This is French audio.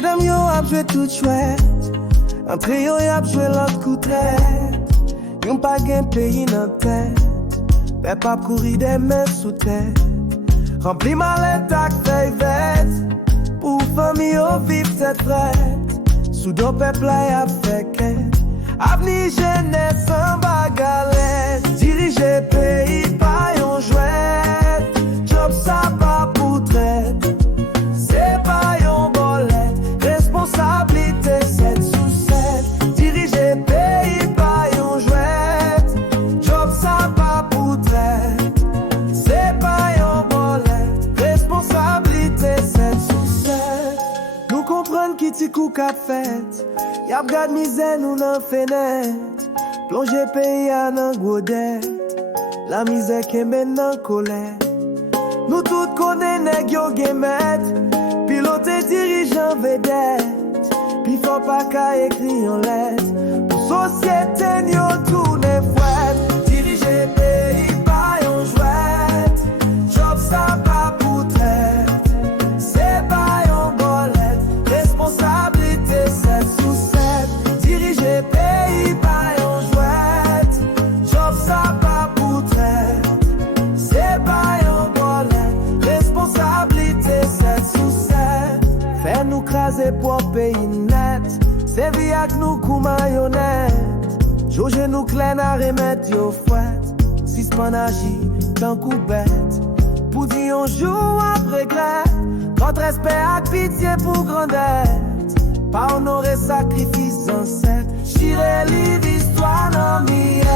dam yo ap jwe tout chouette. Entre yo ap jwe l'autre coup traite. Yon pa gen peyi nan tête. Pe pap kouri de men sou tête. Rempli malet ak fey vet. Pou fami yo viv set fret. Sou do pepla ap feket. Avni jeunesse en bagalet. Dirige pays pa yon jouet. Job sa pa pou traite. C'est pas yon bolet. Responsabilité 7 sous 7. Dirige pays pa yon jouet. Job sa pa pou traite. C'est pas yon bolet. Responsabilité 7 sous 7. Nous comprenons qui ti kou k'ap fait. Yap gade misè nou nan fenêtre. Plonge pays a nan godet. La misè kembe nan colère. Nous tout connaît nèg yo gemet. Pilote dirigeant vedette. Pi faut pas ka écrit en lettre. Pour société yo tourne fouette. Dirige pays pa yon jouet. Job sa pa pou traite. C'est pas yon bolet. Responsabilité 7 sous 7. Dirige pays pa yon jouet. Job sa pa pou traite. C'est pas yon bolet. Responsabilité 7 sous 7. Fais nous craser pour pays net. C'est vie ak nous kou mayonnette. Jauge nous clé na remettre yo fouette. Si s'pan agi, tant kou bête. Pour dire un jour après regret. Votre respect ak pitié pour grandette. Pas honorer sacrifice ancêtre. Chire livre histoire nan miette.